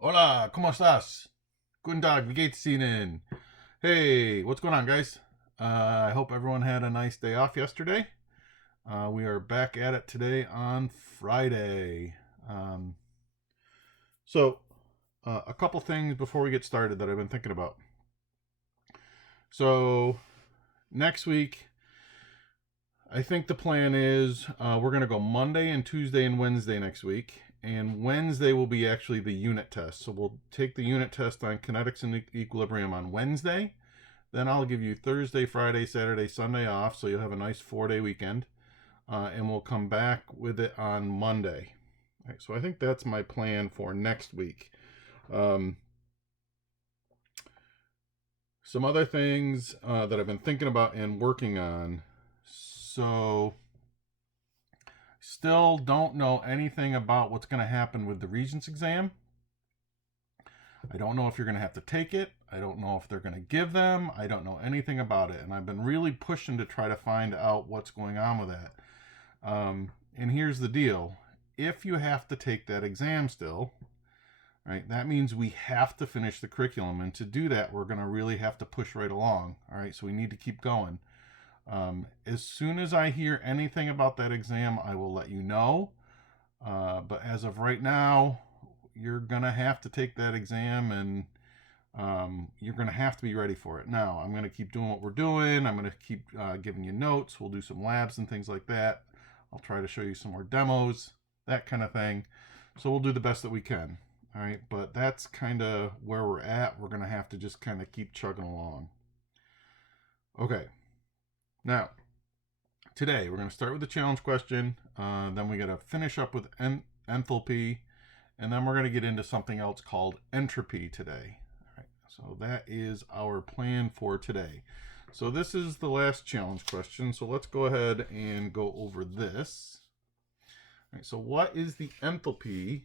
Hola, ¿cómo estás? Guten Tag, wie geht's Ihnen? Hey, what's going on, guys? I hope everyone had a nice day off yesterday. We are back at it today on Friday. Um, so, a couple things before we get started that I've been thinking about. So, next week, I think the plan is we're going to go Monday and Tuesday and Wednesday next week. And Wednesday will be actually the unit test. So we'll take the unit test on kinetics and equilibrium on Wednesday. Then I'll give you Thursday, Friday, Saturday, Sunday off. So you'll have a nice 4-day weekend. And we'll come back with it on Monday. All right, so I think that's my plan for next week. Some other things that I've been thinking about and working on. So still don't know anything about what's going to happen with the Regents exam. I don't know if you're going to have to take it. I don't know if they're going to give them. I don't know anything about it. And I've been really pushing to try to find out what's going on with that. And here's the deal. If you have to take that exam still, right, that means we have to finish the curriculum. And to do that, we're going to really have to push right along. All right, so we need to keep going. As soon as I hear anything about that exam, I will let you know. But as of right now, you're going to have to take that exam and you're going to have to be ready for it. Now, I'm going to keep doing what we're doing. I'm going to keep giving you notes. We'll do some labs and things like that. I'll try to show you some more demos, that kind of thing. So we'll do the best that we can. All right, but that's kind of where we're at. We're going to have to just kind of keep chugging along. Okay. Now, today we're going to start with the challenge question. Then we got to finish up with enthalpy. And then we're going to get into something else called entropy today. All right, so that is our plan for today. So this is the last challenge question. So let's go ahead and go over this. All right, so what is the enthalpy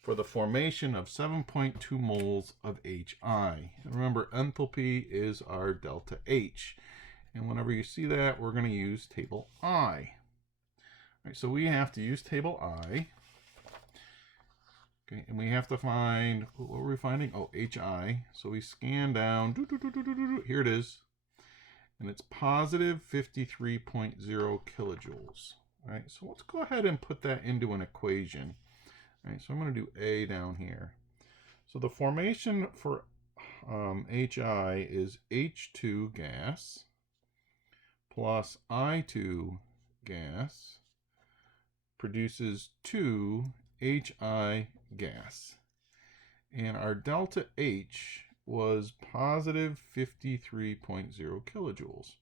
for the formation of 7.2 moles of HI? And remember, enthalpy is our delta H. And whenever you see that, we're going to use table I. All right, so we have to use table I. Okay, and we have to find, what were we finding? Oh, HI. So we scan down. Here it is. And it's positive 53.0 kilojoules. All right, so let's go ahead and put that into an equation. All right, so I'm going to do A down here. So the formation for HI is H2 gas plus I2 gas produces 2 HI gas. And our delta H was positive 53.0 kilojoules.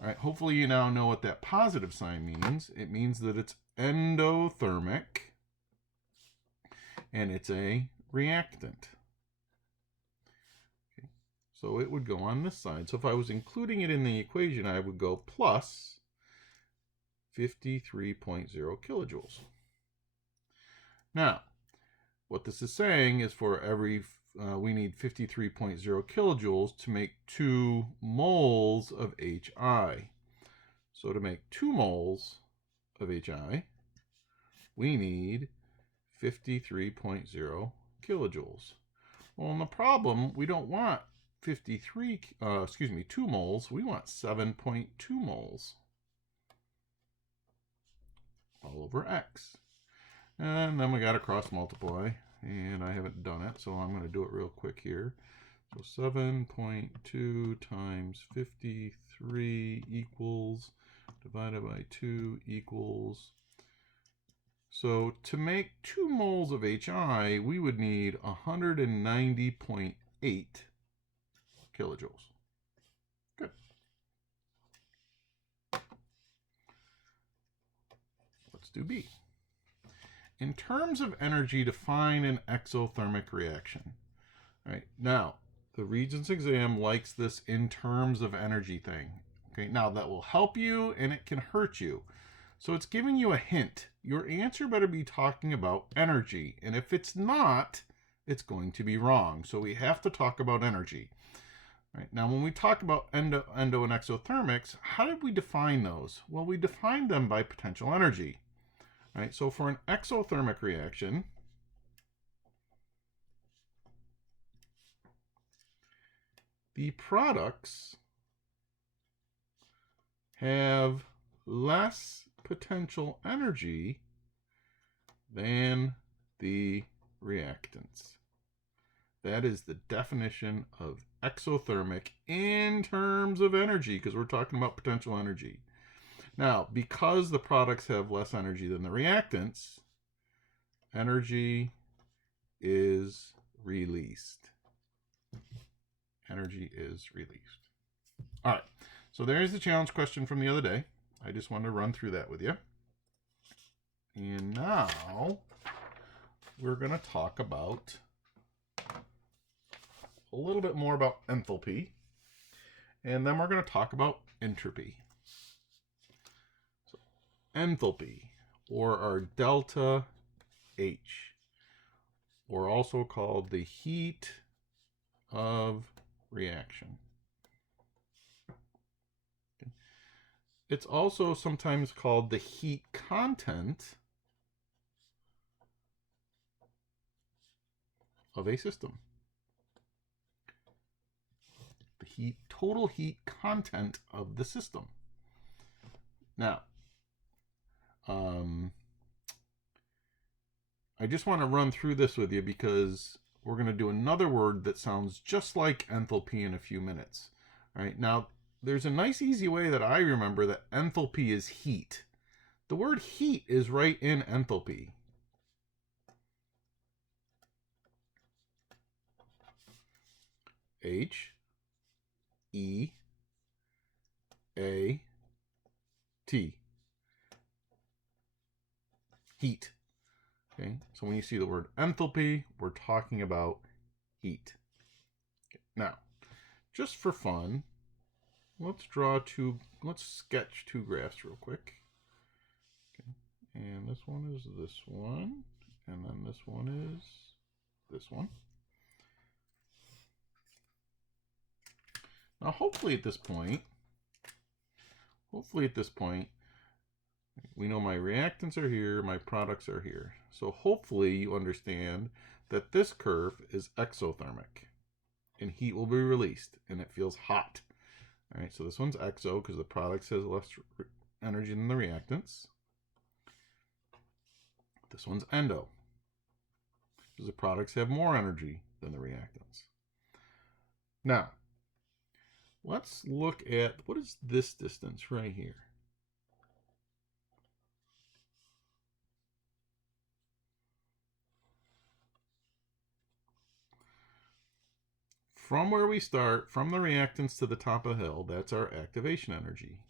All right, hopefully you now know what that positive sign means. It means that it's endothermic and it's a reactant. Okay, so it would go on this side. So if I was including it in the equation, I would go plus 53.0 kilojoules. Now, what this is saying is for every, we need 53.0 kilojoules to make 2 moles of HI. So to make 2 moles of HI, we need 53.0 kilojoules. Well, in the problem, we don't want 2 moles. We want 7.2 moles all over X. And then we got to cross multiply, and I haven't done it, so I'm going to do it real quick here. So 7.2 times 53 equals, divided by 2 equals. So to make 2 moles of HI, we would need 190.8 kilojoules. Good. Let's do B. In terms of energy, define an exothermic reaction. All right, now, the Regents exam likes this in terms of energy thing. Okay, now that will help you and it can hurt you. So it's giving you a hint. Your answer better be talking about energy. And if it's not, it's going to be wrong. So we have to talk about energy. All right, now, when we talk about endo and exothermics, how did we define those? Well, we defined them by potential energy. Right, so for an exothermic reaction, the products have less potential energy than the reactants. That is the definition of exothermic in terms of energy, because we're talking about potential energy. Now, because the products have less energy than the reactants, energy is released. Energy is released. All right, so there's the challenge question from the other day. I just wanted to run through that with you. And now we're going to talk about a little bit more about enthalpy, and then we're going to talk about entropy. So, enthalpy, or our delta H, or also called the heat of reaction. Okay. It's also sometimes called the heat content of a system. The total heat content of the system. Now, I just want to run through this with you because we're going to do another word that sounds just like enthalpy in a few minutes. All right, now there's a nice easy way that I remember that enthalpy is heat. The word heat is right in enthalpy. H E A T. Heat. Okay, so when you see the word enthalpy, we're talking about heat. Okay. Now, just for fun, let's sketch two graphs real quick. Okay. And this one is this one, and then this one is this one. Now, hopefully at this point, we know my reactants are here, my products are here. So hopefully you understand that this curve is exothermic, and heat will be released, and it feels hot. All right, so this one's exo because the products has less energy than the reactants. This one's endo because the products have more energy than the reactants. Now, let's look at, what is this distance right here? From where we start, from the reactants to the top of the hill, that's our activation energy.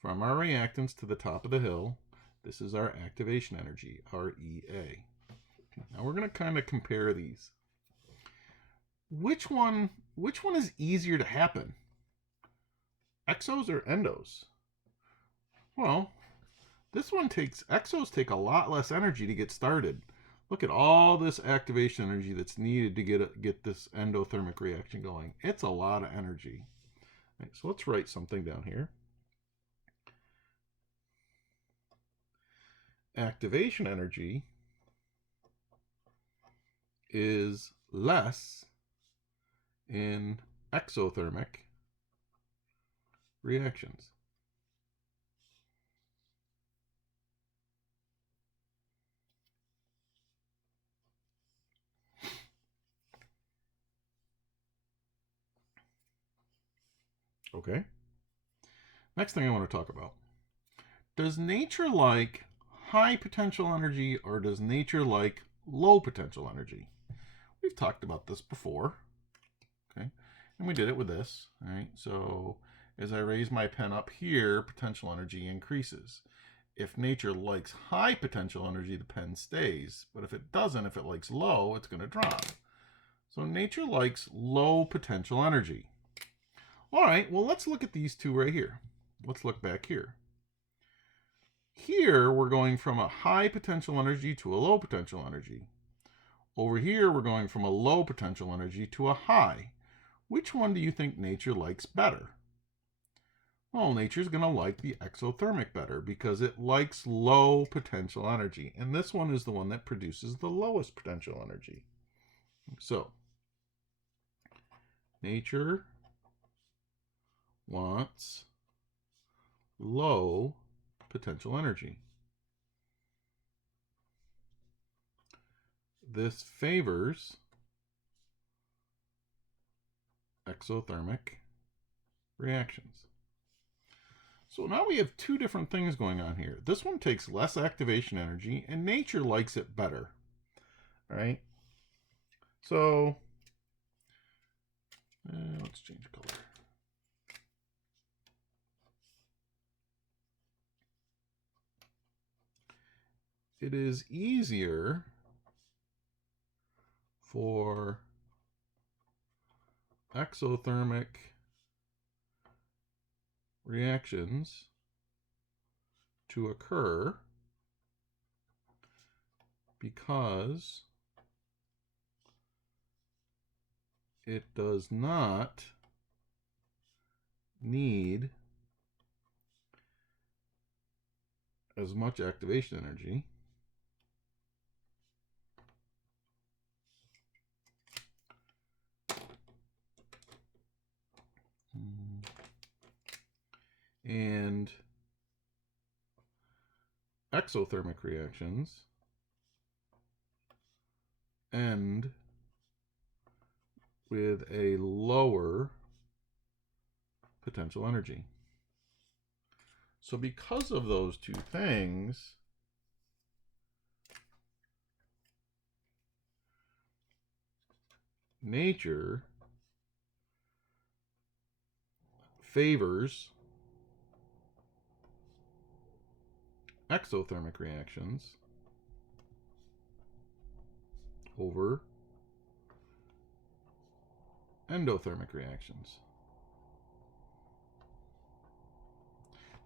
From our reactants to the top of the hill, this is our activation energy, our EA. Now we're going to kind of compare these. Which one is easier to happen? Exos or endos? Well, exos take a lot less energy to get started. Look at all this activation energy that's needed to get this endothermic reaction going. It's a lot of energy. Right, so let's write something down here. Activation energy is less in exothermic reactions. Okay. Next thing I want to talk about. Does nature like high potential energy, or does nature like low potential energy? We've talked about this before. Okay. And we did it with this. All right. So as I raise my pen up here, potential energy increases. If nature likes high potential energy, the pen stays. But if it doesn't, if it likes low, it's going to drop. So nature likes low potential energy. All right, well, let's look at these two right here. Let's look back here. Here, we're going from a high potential energy to a low potential energy. Over here, we're going from a low potential energy to a high. Which one do you think nature likes better? Well, nature's going to like the exothermic better because it likes low potential energy. And this one is the one that produces the lowest potential energy. So, Nature wants low potential energy. This favors exothermic reactions. So now we have two different things going on here. This one takes less activation energy, and nature likes it better. All right? So, let's change color. It is easier for exothermic reactions to occur because it does not need as much activation energy and exothermic reactions end with a lower potential energy. So because of those two things, nature favors exothermic reactions over endothermic reactions.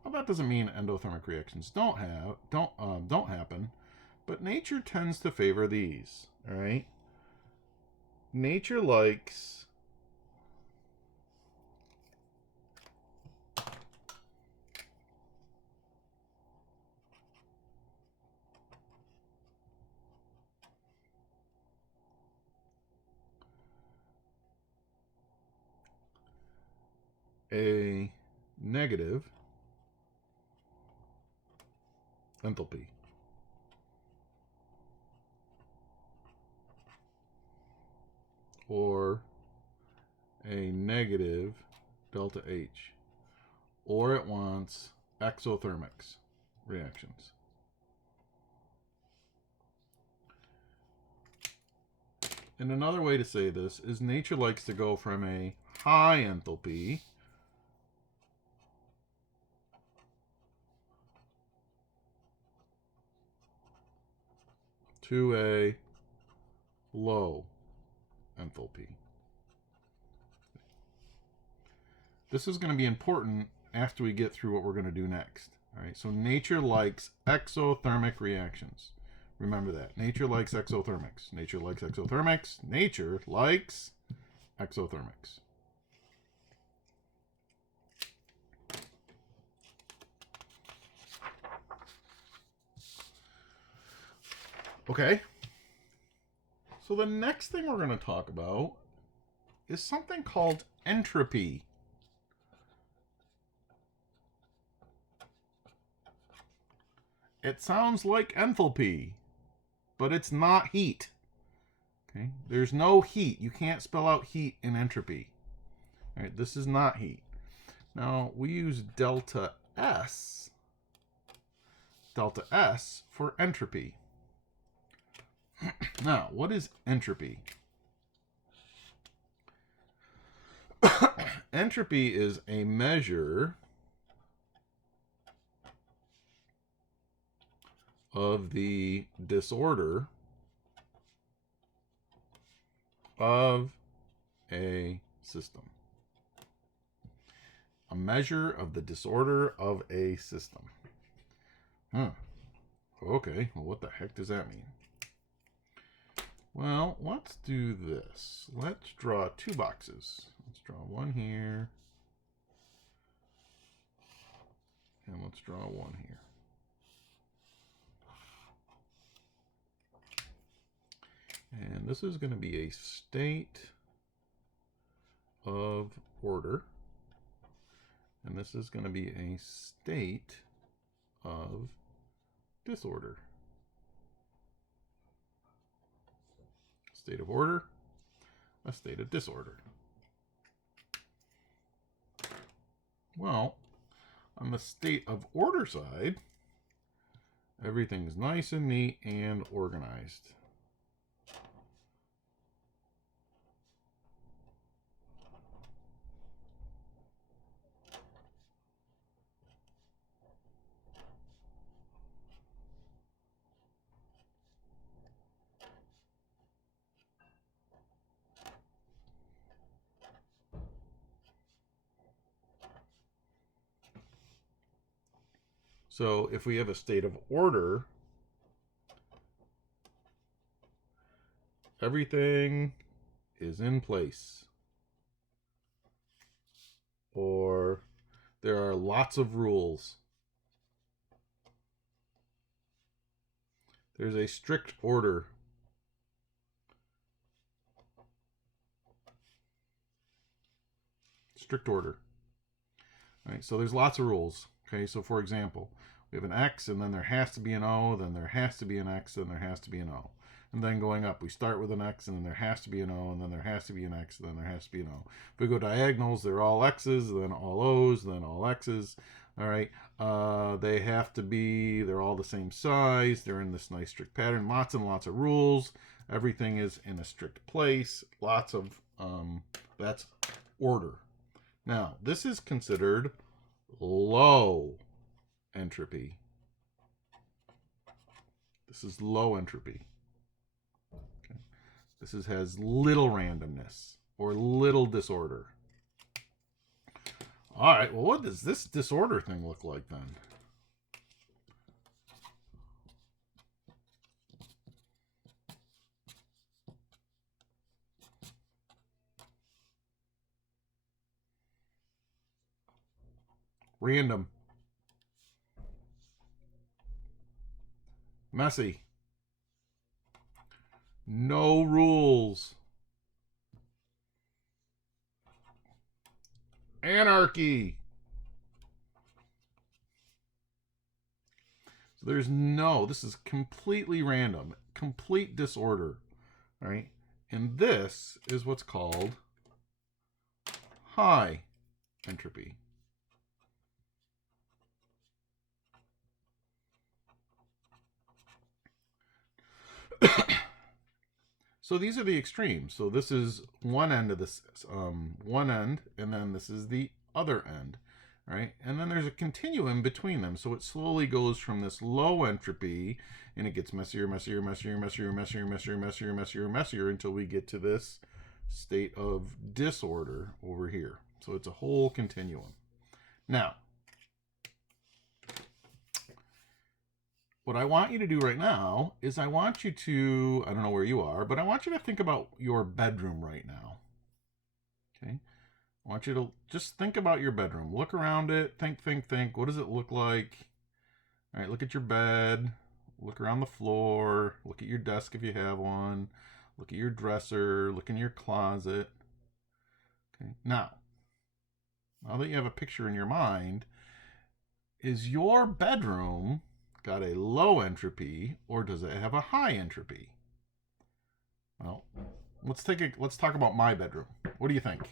Well, that doesn't mean endothermic reactions don't happen, but nature tends to favor these. All right, nature likes a negative enthalpy. Or a negative delta H. Or it wants exothermics reactions. And another way to say this is nature likes to go from a high enthalpy to a low enthalpy. This is going to be important after we get through what we're going to do next. All right, so nature likes exothermic reactions. Remember that. Nature likes exothermics. Nature likes exothermics. Nature likes exothermics. Okay. So the next thing we're going to talk about is something called entropy. It sounds like enthalpy, but it's not heat. Okay? There's no heat. You can't spell out heat in entropy. All right, this is not heat. Now, we use delta S for entropy. Now, what is entropy? Entropy is a measure of the disorder of a system. A measure of the disorder of a system. Okay, well, what the heck does that mean? Well, let's do this. Let's draw two boxes. Let's draw one here. And let's draw one here. And this is going to be a state of order. And this is going to be a state of disorder. State of order, a state of disorder. Well, on the state of order side, everything's nice and neat and organized. So if we have a state of order, everything is in place. Or there are lots of rules. There's a strict order. Strict order. All right, so there's lots of rules. Okay, so for example, we have an X, and then there has to be an O, then there has to be an X, then there has to be an O. And then going up, we start with an X, and then there has to be an O, and then there has to be an X, and then there has to be an O. If we go diagonals, they're all X's, then all O's, then all X's. All right, they have to be, they're all the same size, they're in this nice strict pattern, lots and lots of rules. Everything is in a strict place, lots of, that's order. Now, this is considered low entropy. This is low entropy. Okay. This has little randomness or little disorder. All right, well, what does this disorder thing look like then? Random. Messy. No rules. Anarchy. So there's no, this is completely random, complete disorder, right? And this is what's called high entropy. So these are the extremes. So this is one end of this, one end, and then this is the other end, right? And then there's a continuum between them. So it slowly goes from this low entropy, and it gets messier, messier, messier, messier, messier, messier, messier, messier, messier, until we get to this state of disorder over here. So it's a whole continuum. Now, what I want you to do right now is I want you to, I don't know where you are, but I want you to think about your bedroom right now. Okay? I want you to just think about your bedroom. Look around it. Think, think, think. What does it look like? All right, look at your bed. Look around the floor. Look at your desk if you have one. Look at your dresser. Look in your closet. Okay? Now that you have a picture in your mind, is your bedroom got a low entropy, or does it have a high entropy? Well, let's talk about my bedroom. What do you think?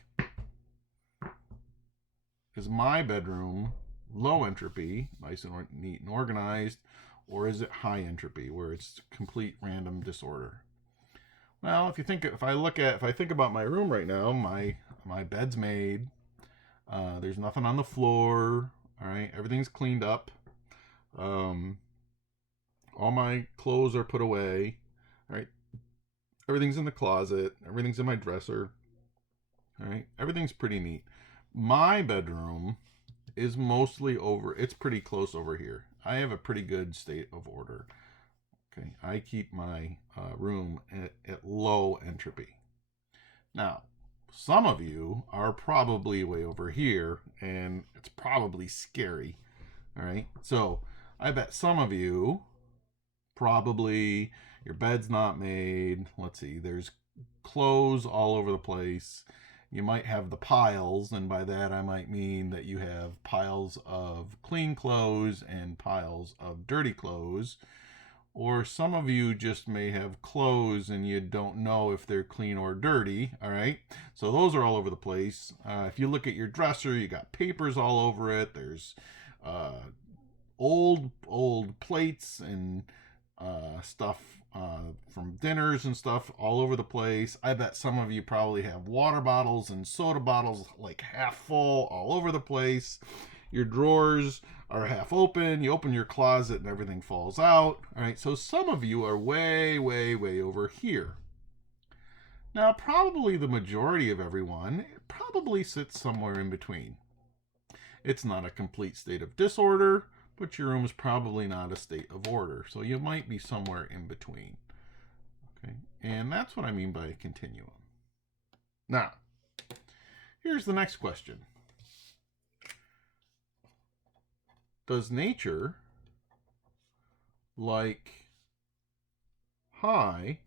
Is my bedroom low entropy, nice and neat and organized, or is it high entropy, where it's complete random disorder? Well, if I think about my room right now, my bed's made. There's nothing on the floor. All right, everything's cleaned up. All my clothes are put away. All right, everything's in the closet. Everything's in my dresser. All right, everything's pretty neat. My bedroom is mostly over. It's pretty close over here. I have a pretty good state of order. Okay, I keep my room at low entropy. Now, some of you are probably way over here, and it's probably scary. All right, so I bet some of you probably your bed's not made. Let's see, there's clothes all over the place. You might have the piles, and by that I might mean that you have piles of clean clothes and piles of dirty clothes. Or some of you just may have clothes and you don't know if they're clean or dirty, all right? So those are all over the place. If you look at your dresser, you got papers all over it. There's old plates and stuff from dinners and stuff all over the place. I bet some of you probably have water bottles and soda bottles like half full all over the place. Your drawers are half open. You open your closet and everything falls out. All right, so some of you are way, way, way over here. Now, probably the majority of everyone probably sits somewhere in between. It's not a complete state of disorder, but your room is probably not a state of order. So you might be somewhere in between. Okay, and that's what I mean by a continuum. Now, here's the next question. Does nature like high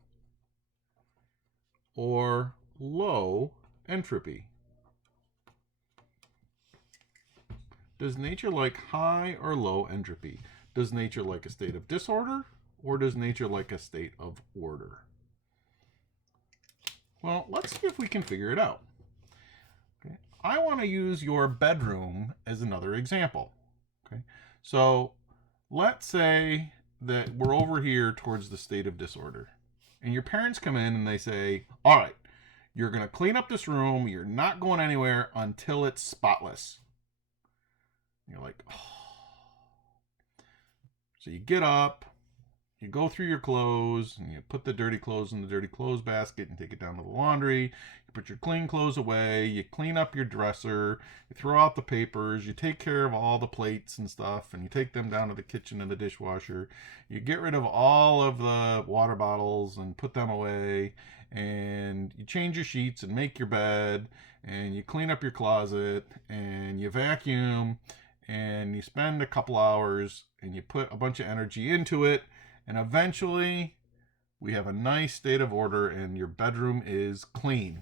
or low entropy? Does nature like high or low entropy? Does nature like a state of disorder, or does nature like a state of order? Well, let's see if we can figure it out. Okay. I want to use your bedroom as another example. Okay, so let's say that we're over here towards the state of disorder, and your parents come in and they say, all right, you're going to clean up this room. You're not going anywhere until it's spotless. And you're like, oh. So you get up, you go through your clothes, and you put the dirty clothes in the dirty clothes basket and take it down to the laundry. You put your clean clothes away, you clean up your dresser, you throw out the papers, you take care of all the plates and stuff, and you take them down to the kitchen and the dishwasher. You get rid of all of the water bottles and put them away, and you change your sheets and make your bed, and you clean up your closet, and you vacuum, and you spend a couple hours, and you put a bunch of energy into it, and eventually we have a nice state of order and your bedroom is clean.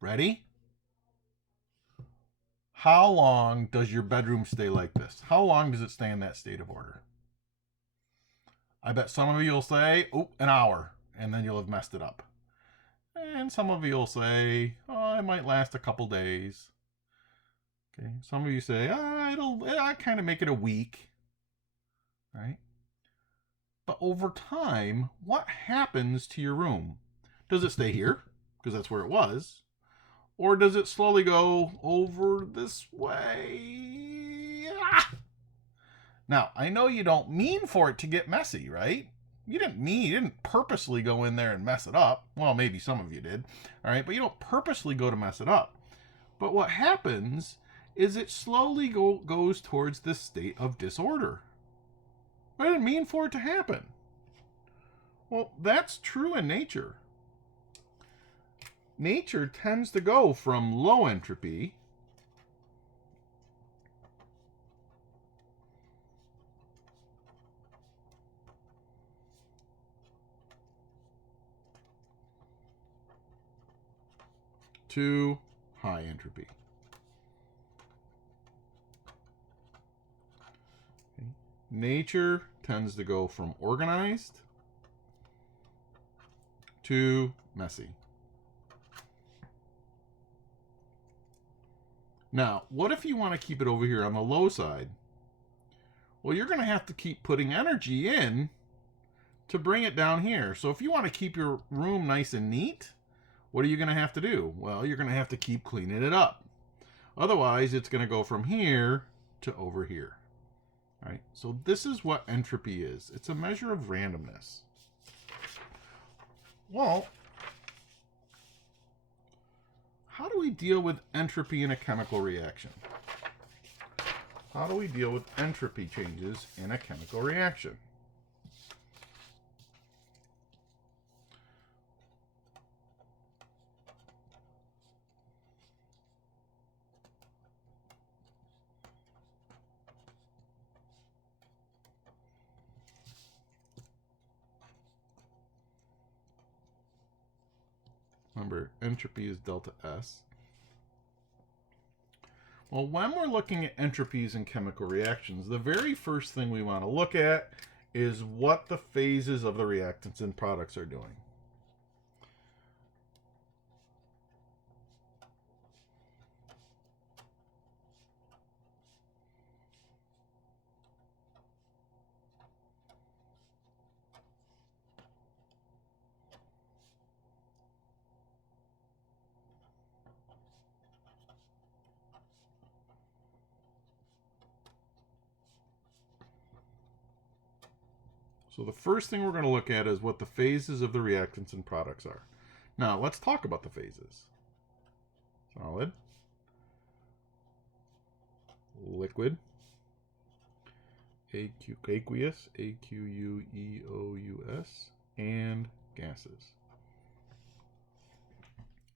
Ready? How long does your bedroom stay like this? How long does it stay in that state of order? I bet some of you will say, oh, an hour, and then you'll have messed it up. And some of you will say, oh, it might last a couple days. Okay. Some of you say, I kind of make it a week. Right? But over time, what happens to your room? Does it stay here? Because that's where it was. Or does it slowly go over this way? Ah! Now, I know you don't mean for it to get messy, right? You didn't purposely go in there and mess it up. Well, maybe some of you did. All right, but you don't purposely go to mess it up. But what happens is it slowly goes towards this state of disorder. I didn't mean for it to happen. Well, that's true in nature. Nature tends to go from low entropy to high entropy. Okay. Nature tends to go from organized to messy. Now, what if you want to keep it over here on the low side? Well, you're going to have to keep putting energy in to bring it down here. So if you want to keep your room nice and neat, what are you going to have to do? Well, you're going to have to keep cleaning it up. Otherwise, it's going to go from here to over here. All right? So this is what entropy is. It's a measure of randomness. Well, how do we deal with entropy in a chemical reaction? How do we deal with entropy changes in a chemical reaction? Remember, entropy is delta S. Well, when we're looking at entropies in chemical reactions, the very first thing we want to look at is what the phases of the reactants and products are doing. So the first thing we're going to look at is what the phases of the reactants and products are. Now, let's talk about the phases. Solid, liquid, aqueous, aqueous, and gases.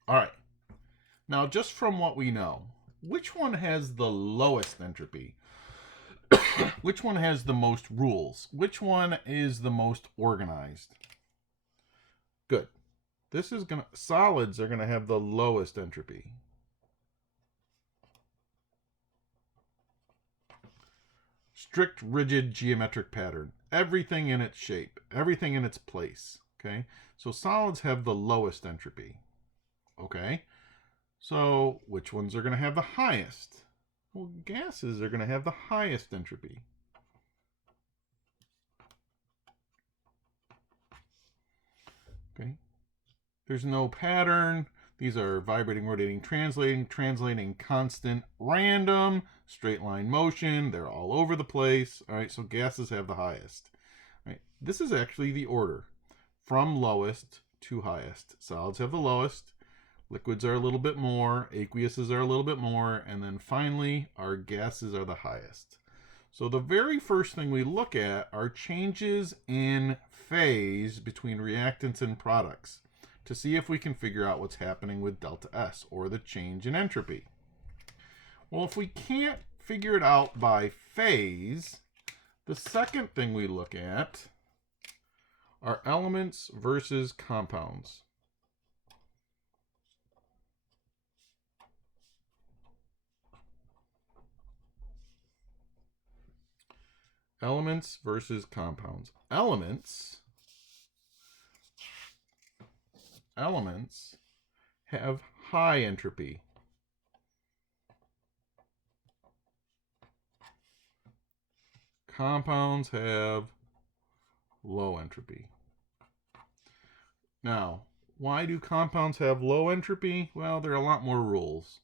All right. Now, just from what we know, which one has the lowest entropy? Which one has the most rules? Which one is the most organized? Good. Solids are gonna have the lowest entropy. Strict, rigid, geometric pattern. Everything in its shape, everything in its place. Okay, so solids have the lowest entropy. Okay, so which ones are gonna have the highest? Well, gases are gonna have the highest entropy. Okay, there's no pattern. These are vibrating, rotating, translating, constant, random, straight line motion. They're all over the place. All right, so gases have the highest. All right, this is actually the order from lowest to highest. Solids have the lowest. Liquids are a little bit more. Aqueuses are a little bit more. And then finally, our gases are the highest. So the very first thing we look at are changes in phase between reactants and products to see if we can figure out what's happening with delta S, or the change in entropy. Well, if we can't figure it out by phase, the second thing we look at are elements versus compounds. Elements versus compounds. Elements have high entropy. Compounds have low entropy. Now, why do compounds have low entropy? Well, there are a lot more rules.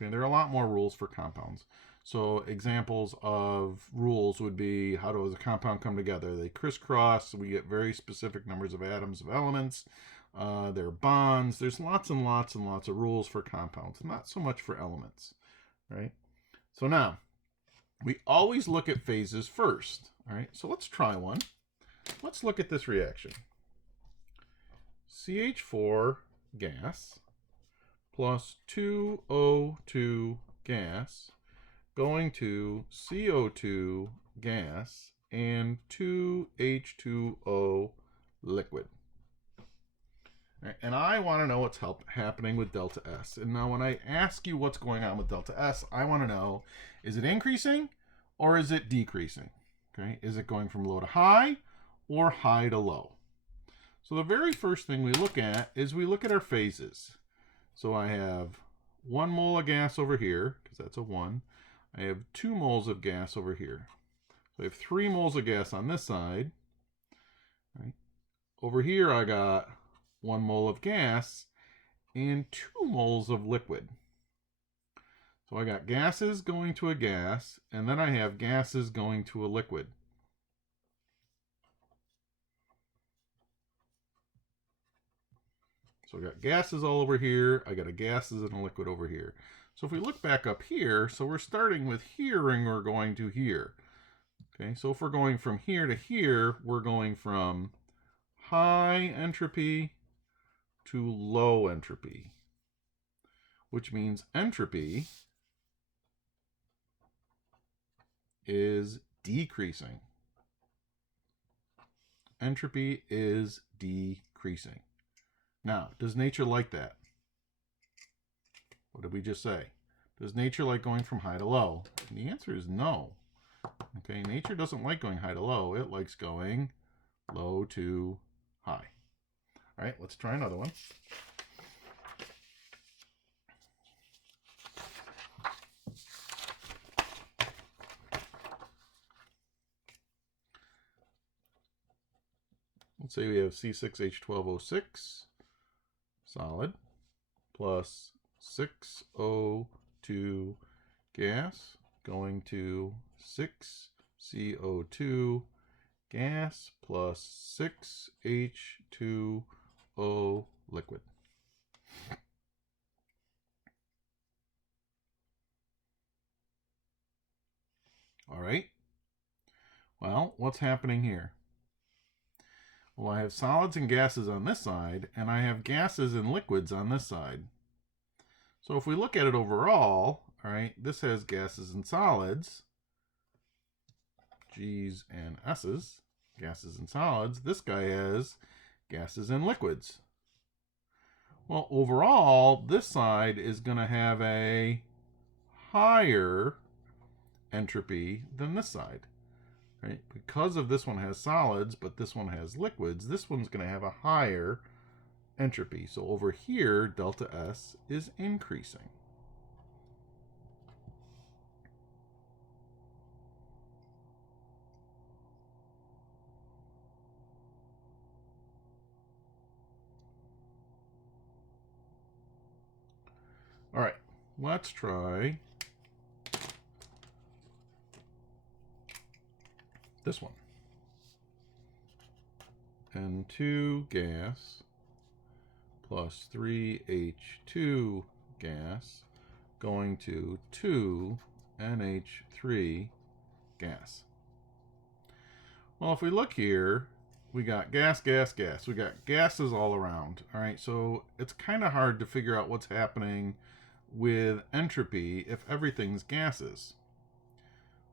Okay, there are a lot more rules for compounds. So examples of rules would be, how does a compound come together? They crisscross. We get very specific numbers of atoms of elements. There are bonds. There's lots and lots and lots of rules for compounds, not so much for elements, right? So now, we always look at phases first, all right? So let's try one. Let's look at this reaction. CH4 gas plus 2O2 gas going to CO2 gas and 2H2O liquid. Right, and I want to know what's happening with delta S. And now when I ask you what's going on with delta S, I want to know, is it increasing or is it decreasing? Okay, is it going from low to high or high to low? So the very first thing we look at is we look at our phases. So I have 1 mole of gas over here, because that's a 1. I have 2 moles of gas over here. So I have 3 moles of gas on this side. Right. Over here I got 1 mole of gas and 2 moles of liquid. So I got gases going to a gas, and then I have gases going to a liquid. So I got gases all over here. I got a gases and a liquid over here. So if we look back up here, so we're starting with here and we're going to here. Okay, so if we're going from here to here, we're going from high entropy to low entropy, which means entropy is decreasing. entropy is decreasing. Now, does nature like that? What did we just say? Does nature like going from high to low? And the answer is no. Okay, nature doesn't like going high to low. It likes going low to high. All right, let's try another one. Let's say we have C6H12O6 solid plus 6O2 gas going to 6CO2 gas plus 6H2O liquid. All right. Well, what's happening here? Well, I have solids and gases on this side, and I have gases and liquids on this side. So if we look at it overall, all right, this has gases and solids, G's and S's, gases and solids. This guy has gases and liquids. Well, overall, this side is going to have a higher entropy than this side. Right? Because of this one has solids, but this one has liquids, this one's going to have a higher entropy. So over here, delta S is increasing. All right, let's try this one. N2 gas plus 3H2 gas going to 2NH3 gas. Well, if we look here, we got gas, gas, gas. We got gases all around. All right, so it's kind of hard to figure out what's happening with entropy if everything's gases.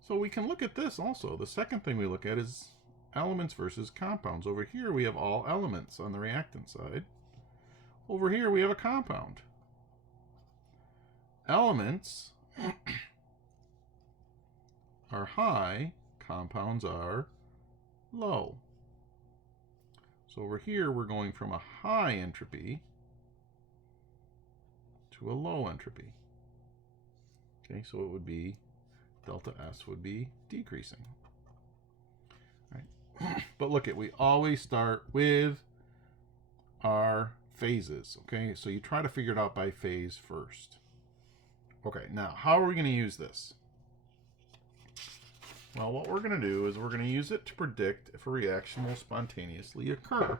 So we can look at this also. The second thing we look at is elements versus compounds. Over here we have all elements on the reactant side. Over here we have a compound. Elements are high, compounds are low. So over here we're going from a high entropy to a low entropy. Okay, so it would be delta S would be decreasing. All right. But look at, we always start with our phases. Okay, so you try to figure it out by phase first. Okay, now how are we going to use this? Well, what we're going to do is we're going to use it to predict if a reaction will spontaneously occur.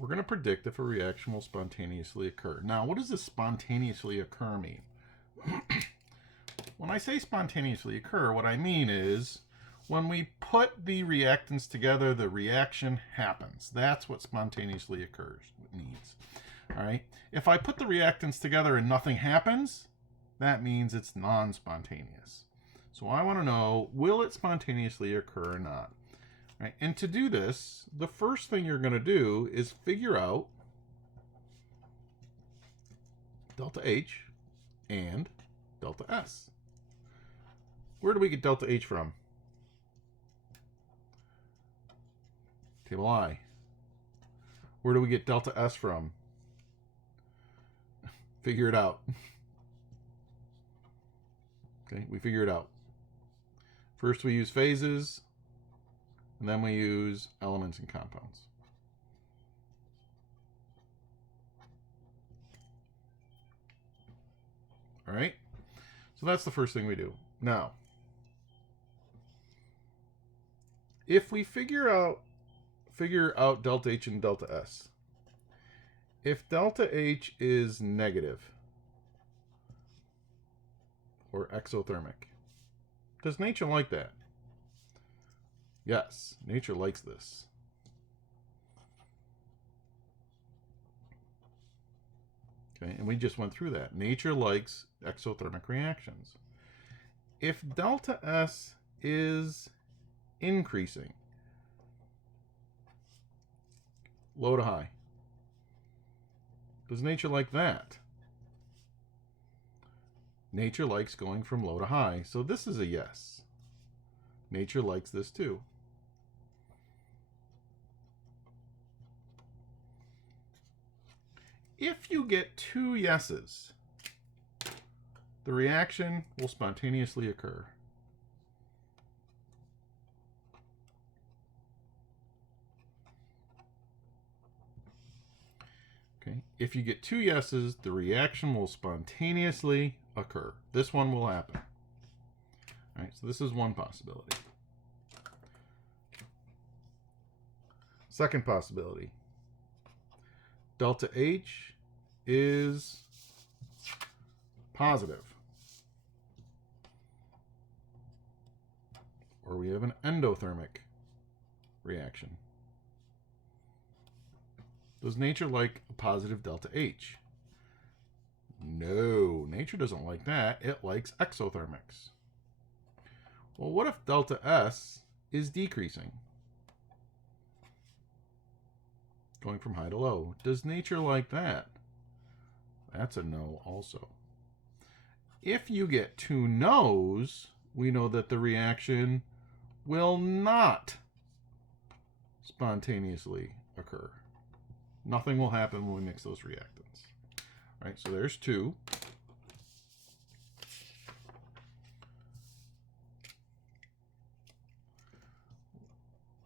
We're going to predict if a reaction will spontaneously occur. Now, what does this spontaneously occur mean? When I say spontaneously occur, what I mean is when we put the reactants together, the reaction happens. That's what spontaneously occurs means. All right. If I put the reactants together and nothing happens, that means it's non-spontaneous. So I want to know, will it spontaneously occur or not? Right, and to do this, the first thing you're going to do is figure out delta H and delta S. Where do we get delta H from? Table I. Where do we get delta S from? Figure it out. Okay, we figure it out. First we use phases. And then we use elements and compounds. All right? So that's the first thing we do. Now, if we figure out delta H and delta S, if delta H is negative, or exothermic? Does nature like that? Yes, nature likes this. Okay, and we just went through that. Nature likes exothermic reactions. If delta S is increasing, low to high, does nature like that? Nature likes going from low to high, so this is a yes. Nature likes this too. If you get 2 yeses, the reaction will spontaneously occur. Okay. If you get 2 yeses, the reaction will spontaneously occur. This one will happen. All right, so this is one possibility. Second possibility. Delta H is positive. Or we have an endothermic reaction. Does nature like a positive delta H? No, nature doesn't like that. It likes exothermics. Well, what if delta S is decreasing? Going from high to low. Does nature like that? That's a no also. If you get 2 no's, we know that the reaction will not spontaneously occur. Nothing will happen when we mix those reactants. All right, so there's 2.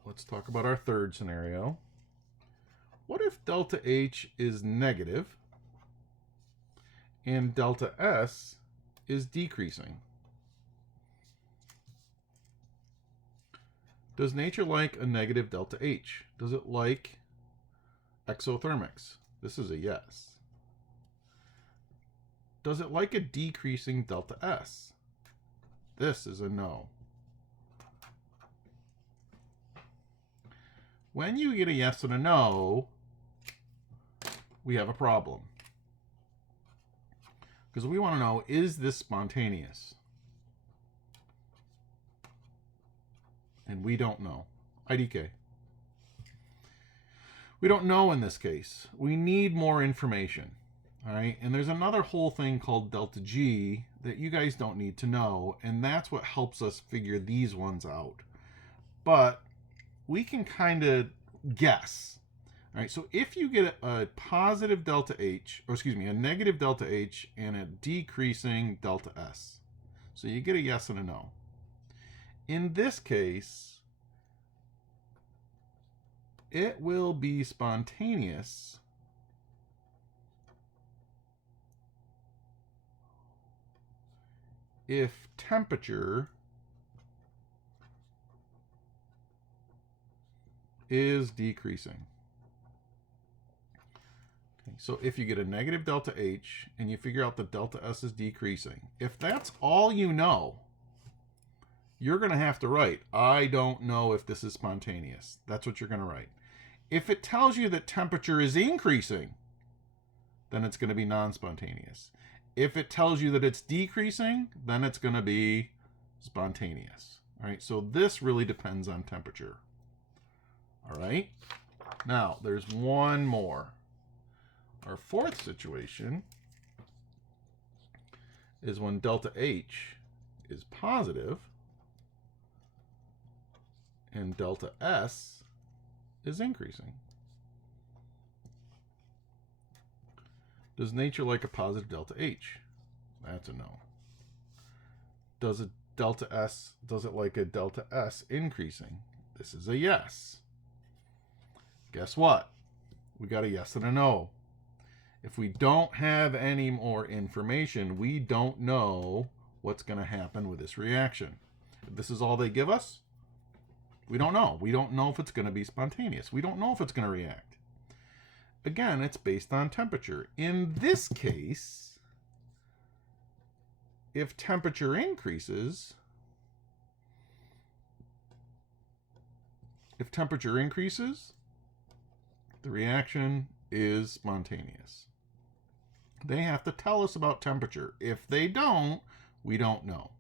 Let's talk about our third scenario. What if delta H is negative and delta S is decreasing? Does nature like a negative delta H? Does it like exothermics? This is a yes. Does it like a decreasing delta S? This is a no. When you get a yes and a no, we have a problem. Because we want to know, is this spontaneous? And we don't know. IDK. We don't know in this case. We need more information. All right, and there's another whole thing called delta G that you guys don't need to know, and that's what helps us figure these ones out. But we can kind of guess. All right, so if you get a positive delta H, or excuse me, a negative delta H and a decreasing delta S, so you get a yes and a no. In this case, it will be spontaneous if temperature is decreasing. Okay, so if you get a negative delta H and you figure out that delta S is decreasing, if that's all you know, you're going to have to write, I don't know if this is spontaneous. That's what you're going to write. If it tells you that temperature is increasing, then it's going to be non-spontaneous. If it tells you that it's decreasing, then it's going to be spontaneous. All right, so this really depends on temperature. All right, now there's one more. Our fourth situation is when delta H is positive and delta S is increasing. Does nature like a positive delta H? That's a no. Does it like a delta S increasing? This is a yes. Guess what? We got a yes and a no. If we don't have any more information, we don't know what's going to happen with this reaction. If this is all they give us, we don't know. We don't know if it's going to be spontaneous. We don't know if it's going to react. Again, it's based on temperature. In this case, if temperature increases, the reaction is spontaneous. They have to tell us about temperature. If they don't, we don't know.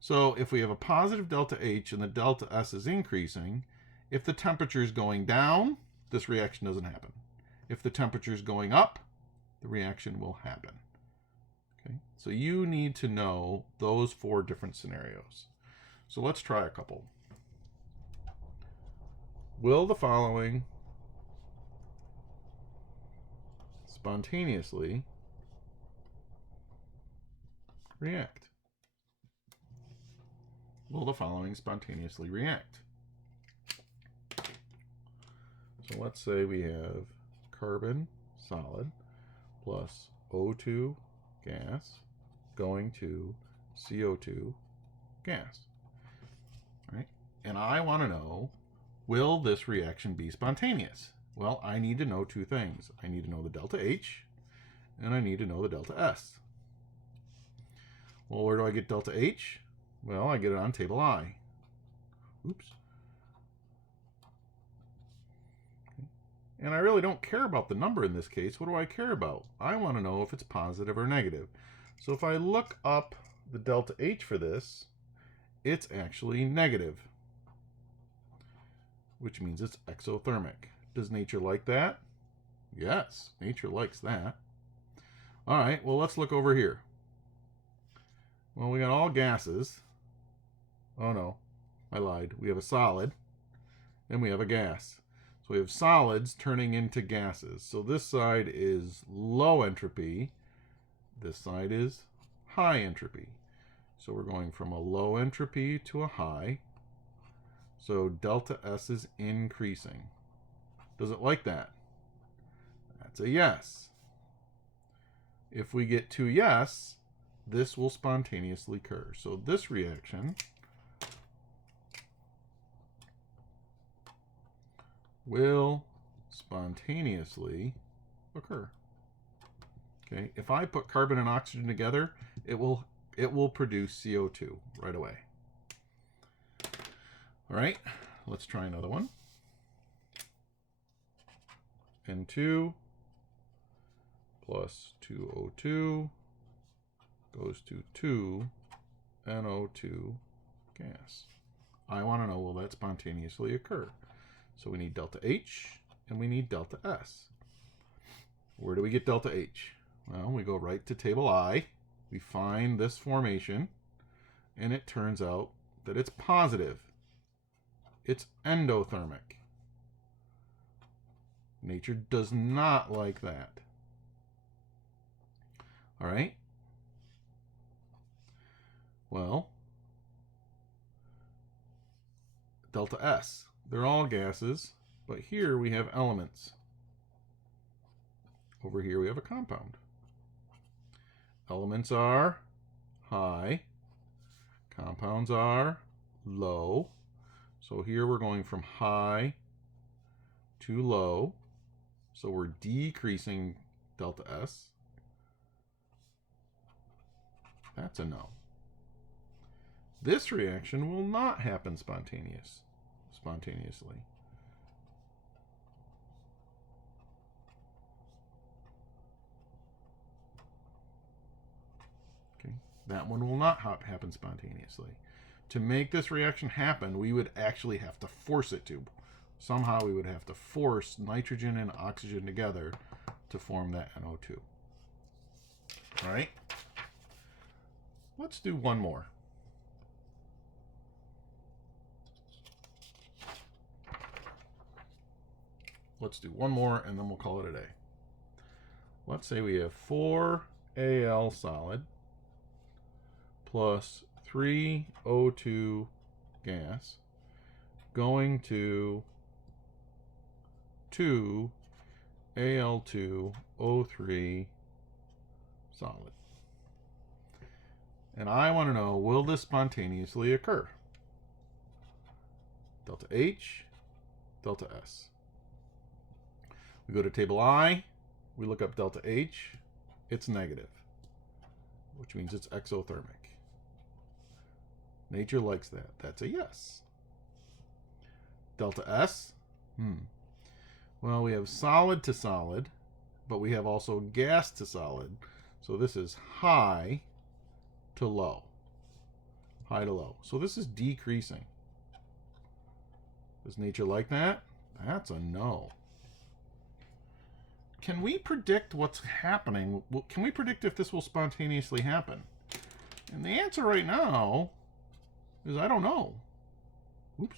So if we have a positive delta H and the delta S is increasing, if the temperature is going down, this reaction doesn't happen. If the temperature is going up, the reaction will happen. Okay, so you need to know those 4 different scenarios. So let's try a couple. Will the following spontaneously react? Will the following spontaneously react? So let's say we have carbon solid plus O2 gas going to CO2 gas. All right? And I want to know, will this reaction be spontaneous? Well, I need to know 2 things. I need to know the delta H, and I need to know the delta S. Well, where do I get delta H? Well, I get it on table I. Oops. Okay. And I really don't care about the number in this case. What do I care about? I want to know if it's positive or negative. So if I look up the delta H for this, it's actually negative, which means it's exothermic. Does nature like that? Yes, nature likes that. All right, well, let's look over here. Well, we got all gases. Oh no, I lied. We have a solid and we have a gas. So we have solids turning into gases. So this side is low entropy. This side is high entropy. So we're going from a low entropy to a high. So delta S is increasing. Does it like that? That's a yes. If we get 2 yes, this will spontaneously occur. So this reaction will spontaneously occur. Okay, if I put carbon and oxygen together, it will produce CO2 right away. All right, let's try another one. N2 plus 2O2 goes to 2 NO2 gas. I want to know, will that spontaneously occur? So we need delta H and we need delta S. Where do we get delta H? Well, we go right to table I. We find this formation, and it turns out that it's positive. It's endothermic. Nature does not like that. All right? Well, delta S. They're all gases, but here we have elements. Over here we have a compound. Elements are high. Compounds are low. So here we're going from high to low. So we're decreasing delta S. That's a no. This reaction will not happen spontaneously. Okay, that one will not happen spontaneously. To make this reaction happen, we would actually have to force it to. Somehow we would have to force nitrogen and oxygen together to form that NO2. All right, let's do one more. Let's do one more and then we'll call it a day. Let's say we have 4Al solid plus 3O2 gas going to 2Al2O3 solid. And I want to know, will this spontaneously occur? Delta H, delta S. We go to table I, we look up delta H, it's negative. which means it's exothermic. Nature likes that. That's a yes. Delta S? Well, we have solid to solid, but we have also gas to solid. So this is high to low. High to low. So this is decreasing. Does nature like that? That's a no. Can we predict what's happening? Can we predict if this will spontaneously happen? And the answer right now is I don't know. Oops.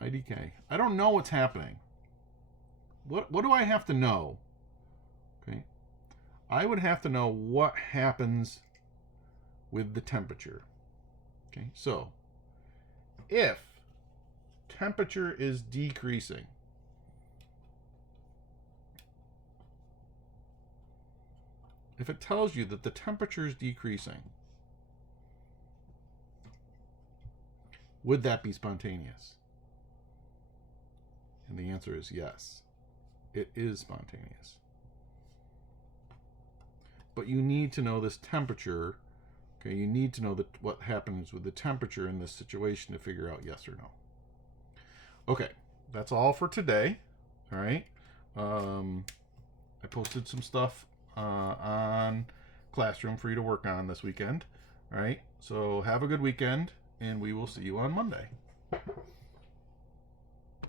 IDK. I don't know what's happening. What do I have to know? Okay. I would have to know what happens with the temperature. Okay. So, if temperature is decreasing, if it tells you that the temperature is decreasing, would that be spontaneous? And the answer is yes. It is spontaneous. But you need to know this temperature. Okay, you need to know what happens with the temperature in this situation to figure out yes or no. Okay, that's all for today. All right. I posted some stuff on Classroom for you to work on this weekend. All right. So have a good weekend, and we will see you on Monday.